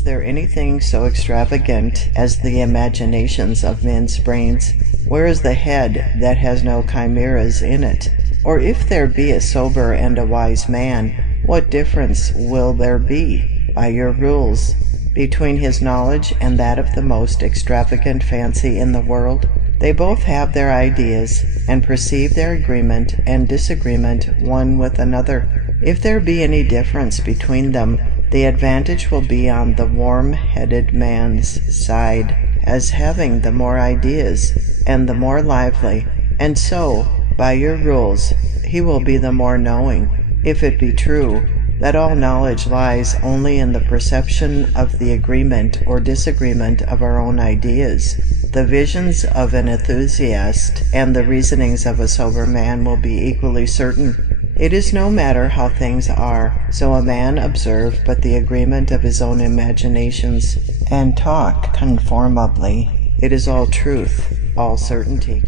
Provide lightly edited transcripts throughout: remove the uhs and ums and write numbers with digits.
Is there anything so extravagant as the imaginations of men's brains? Where is the head that has no chimeras in it? Or if there be a sober and a wise man, what difference will there be, by your rules, between his knowledge and that of the most extravagant fancy in the world? They both have their ideas, and perceive their agreement and disagreement one with another. If there be any difference between them, the advantage will be on the warm-headed man's side, as having the more ideas, and the more lively, and so, by your rules, he will be the more knowing, if it be true that all knowledge lies only in the perception of the agreement or disagreement of our own ideas. The visions of an enthusiast and the reasonings of a sober man will be equally certain. It is no matter how things are, so a man observe but the agreement of his own imaginations, and talk conformably. It is all truth, all certainty.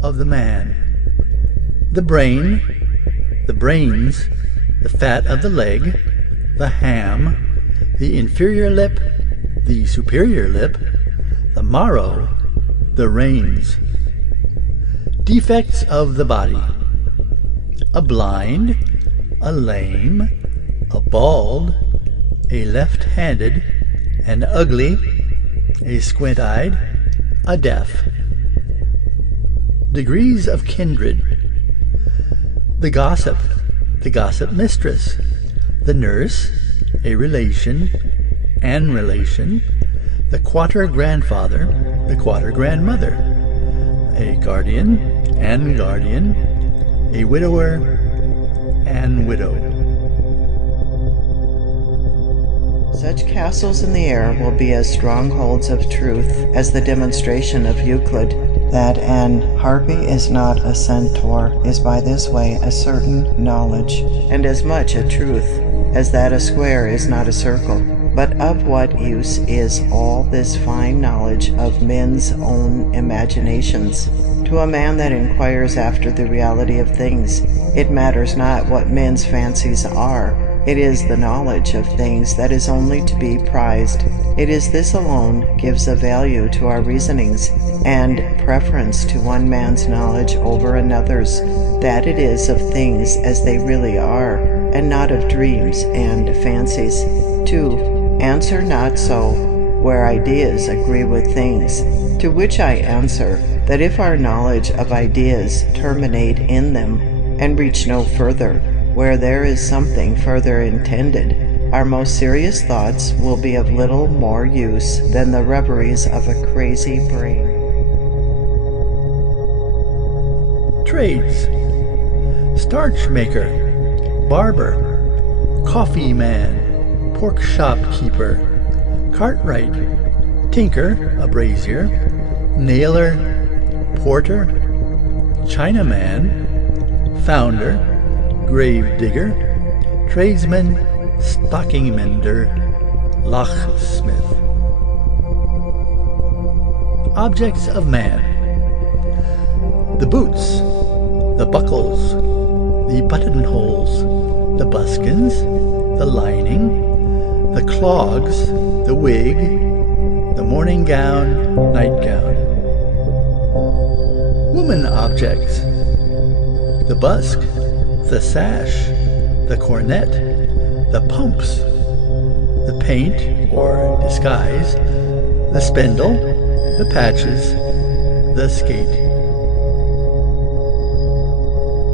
Of the man. The brain, the brains, the fat of the leg, the ham, the inferior lip, the superior lip, the marrow, the reins. Defects of the body. A blind, a lame, a bald, a left-handed, an ugly, a squint-eyed, a deaf. Degrees of kindred. The gossip mistress, the nurse, a relation, an relation, the quater-grandfather, the quater-grandmother, a guardian, an guardian, a widower, an widow. Such castles in the air will be as strongholds of truth as the demonstration of Euclid, that an harpy is not a centaur is by this way a certain knowledge, and as much a truth as that a square is not a circle. But of what use is all this fine knowledge of men's own imaginations? To a man that inquires after the reality of things, it matters not what men's fancies are. It is the knowledge of things that is only to be prized. It is this alone gives a value to our reasonings, and preference to one man's knowledge over another's, that it is of things as they really are, and not of dreams and fancies. 2. Answer not so, where ideas agree with things. To which I answer, that if our knowledge of ideas terminate in them, and reach no further, where there is something further intended, our most serious thoughts will be of little more use than the reveries of a crazy brain. Trades. Starch maker, barber, coffee man, pork shop keeper, cartwright, tinker, a brazier, nailer, porter, Chinaman, founder, grave digger, tradesman, stocking mender, locksmith. Objects of man. The boots, the buckles, the buttonholes, the buskins, the lining, the clogs, the wig, the morning gown, nightgown. Woman objects. The busk, the sash, the cornet, the pumps, the paint or disguise, the spindle, the patches, the skate.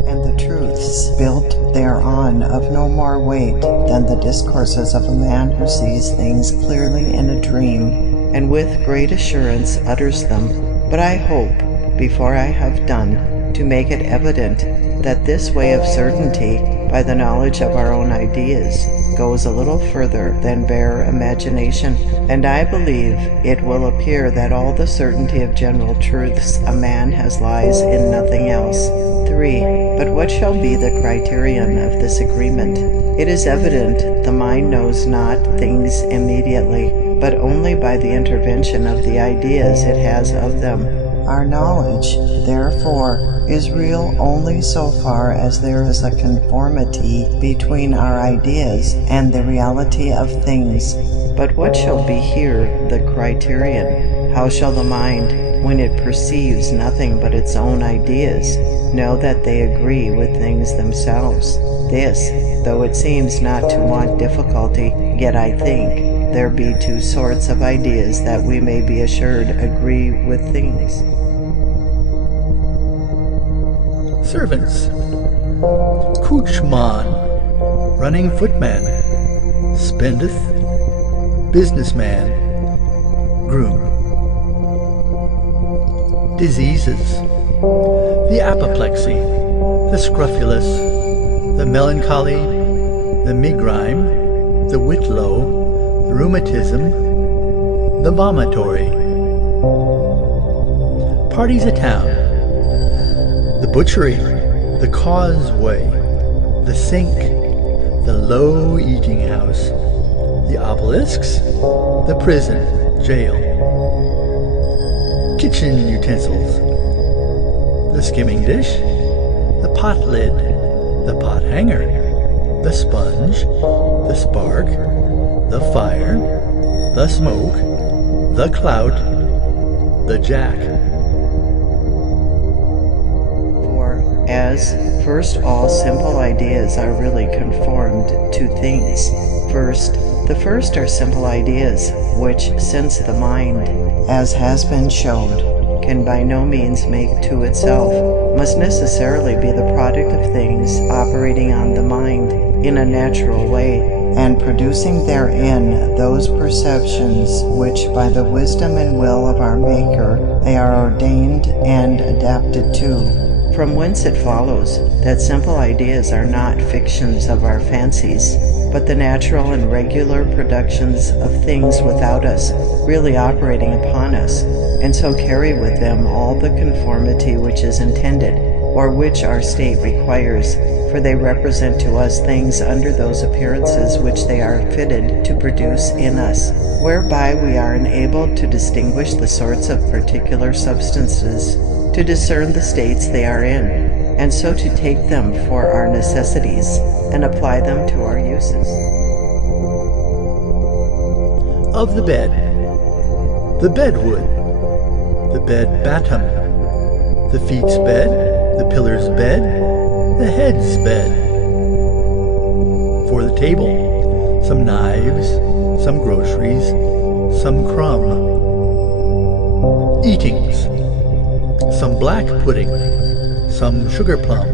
And the truths built thereon of no more weight than the discourses of a man who sees things clearly in a dream, and with great assurance utters them. But I hope, before I have done, to make it evident that this way of certainty, by the knowledge of our own ideas, goes a little further than bare imagination, and I believe it will appear that all the certainty of general truths a man has lies in nothing else. 3. But what shall be the criterion of this agreement? It is evident the mind knows not things immediately, but only by the intervention of the ideas it has of them. Our knowledge, therefore, is real only so far as there is a conformity between our ideas and the reality of things. But what shall be here the criterion? How shall the mind, when it perceives nothing but its own ideas, know that they agree with things themselves? This, though it seems not to want difficulty, yet I think there be two sorts of ideas that we may be assured agree with things. Servants: coachman, running footman, spendeth, businessman, groom. Diseases: the apoplexy, the scrofulous, the melancholy, the megrim, the whitlow, the rheumatism, the vomitory. Parties of town: the butchery, the causeway, the sink, the low eating house, the obelisks, the prison, jail. Kitchen utensils: the skimming dish, the pot lid, the pot hanger, the sponge, the spark, the fire, the smoke, the clout, the jack. For, as first all simple ideas are really conformed to things. The first are simple ideas, which, since the mind, as has been showed, can by no means make to itself, must necessarily be the product of things operating on the mind in a natural way, and producing therein those perceptions which by the wisdom and will of our Maker they are ordained and adapted to. From whence it follows that simple ideas are not fictions of our fancies, but the natural and regular productions of things without us, really operating upon us, and so carry with them all the conformity which is intended, or which our state requires, for they represent to us things under those appearances which they are fitted to produce in us, whereby we are enabled to distinguish the sorts of particular substances, to discern the states they are in, and so to take them for our necessities, and apply them to our uses. Of the bed: the bedwood, the bed batten, the feet's bed, the pillar's bed, the head's bed. For the table: some knives, some groceries, some crumb. Eatings: some black pudding, some sugar plum,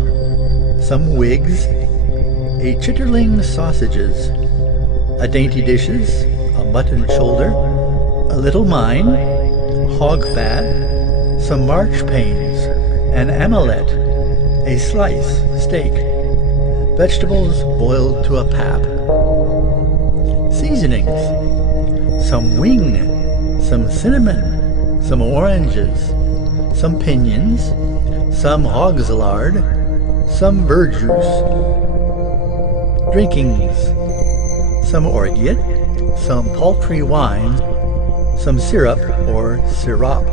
some wigs, a chitterling sausages, a dainty dishes, a mutton shoulder, a little mine, hog fat, some marchpanes, an amelet, a slice steak, vegetables boiled to a pap. Seasonings: some wing, some cinnamon, some oranges, some pinions, some hog's lard, some verjuice. Drinkings: some orgeat, some paltry wine, some syrup or sirop.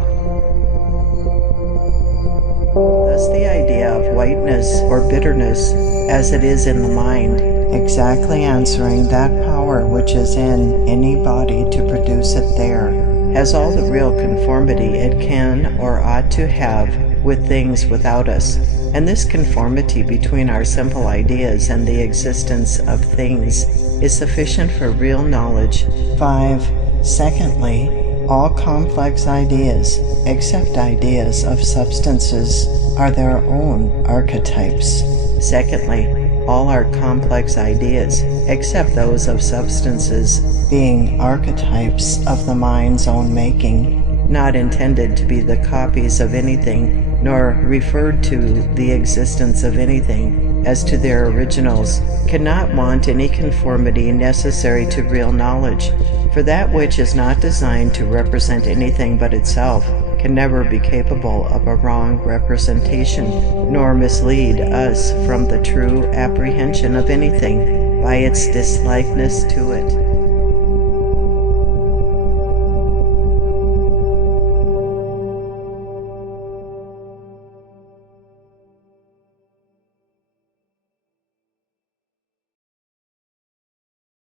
Thus the idea of whiteness or bitterness, as it is in the mind, exactly answering that power which is in any body to produce it there, has all the real conformity it can or ought to have with things without us, and this conformity between our simple ideas and the existence of things is sufficient for real knowledge. 5. Secondly, all complex ideas, except ideas of substances, are their own archetypes. Secondly, all our complex ideas, except those of substances, being archetypes of the mind's own making, not intended to be the copies of anything, nor referred to the existence of anything as to their originals, cannot want any conformity necessary to real knowledge, for that which is not designed to represent anything but itself can never be capable of a wrong representation, nor mislead us from the true apprehension of anything by its dislikeness to it.